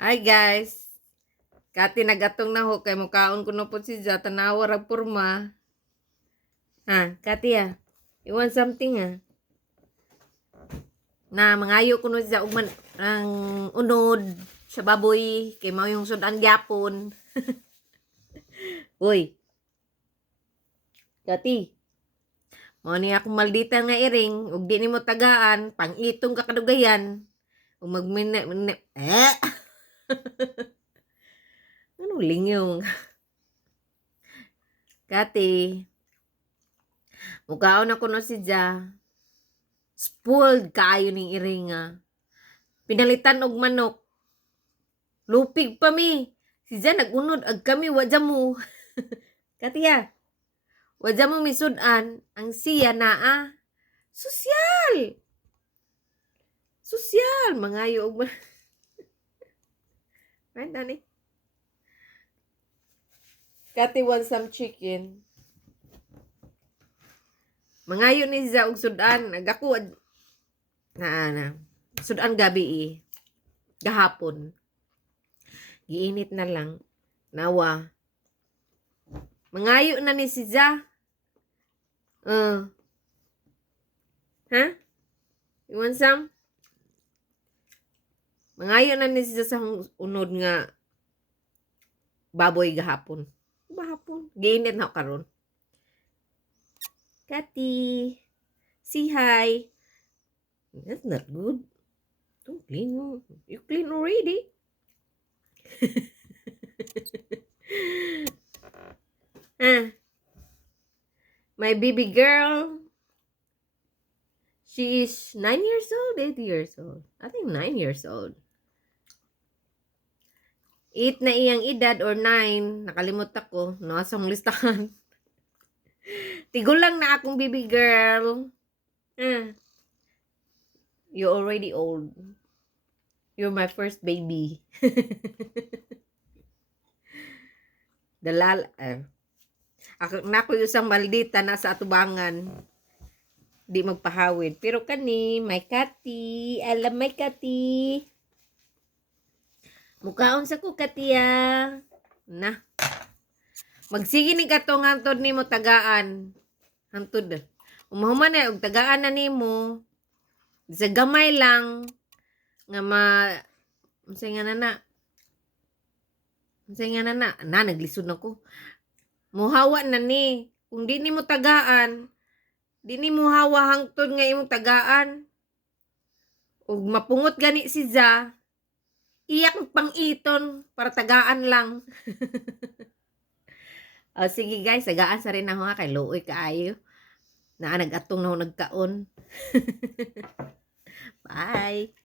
Hi guys. Kati nagatong na ho kay mukaon ko na po si Ja tanawa ra porma. Ha, Kati you want something Na mangayo ko no siya ug man ang unod sa baboy kay mao yung sudan gyapon. Uy. Kati. Mao ni akong maldita nga iring ug di nimo tagaan pang-itong kakadugayan. Ug magmine Ano lingyong? Kati. Mukaon ako no si Ja. Spoiled kaayo ning iringa. Pinalitan og manok. Lupig pa mi. Si Ja nagunod ag kami wadya mo. Katiya. Wadya mo misudan ang siya naa. Sosyal. Sosyal mangayo og right, Dani? Kati want some chicken. Mangayo ni Ja og sudan. Agako na. Sudan gabi gahapon. Giinit na lang. Nawa. Mangayo na ni si Ja. Ha? You want some? Mangayo na ni si Ja sa unod nga baboy gahapon. Gahapon. Giinit na karon. Kati. Say hi. That's not good. Don't clean. You clean already. My baby girl. She is 9 years old, 8 years old. I think 9 years old. 8 na iyang edad or 9. Nakalimot ako. Nasang listahan. Tigulang na akong baby girl. You're already old. You're my first baby. Ako isang maldita nasa atubangan. Di magpahawid. Pero kani, may Kati. Alam may Kati. Mukaon sa ko, Katiya. Na. Magsige ni katong hantod ni mo tagaan. Hantod. Umahuman na, og tagaan na ni mo. Sa gamay lang. Nga Masay nga na. Naglisod na ko. Muhawa na ni. Kung di ni mo tagaan, di ni mo hawa hangtod nga imong tagaan. Ug mapungot gani si Ja. Iyak pang-iton para tagaan lang. Sige guys, tagaan sa rin ako kay luoy kaayo. Na nag-atong na nagkaon. Bye.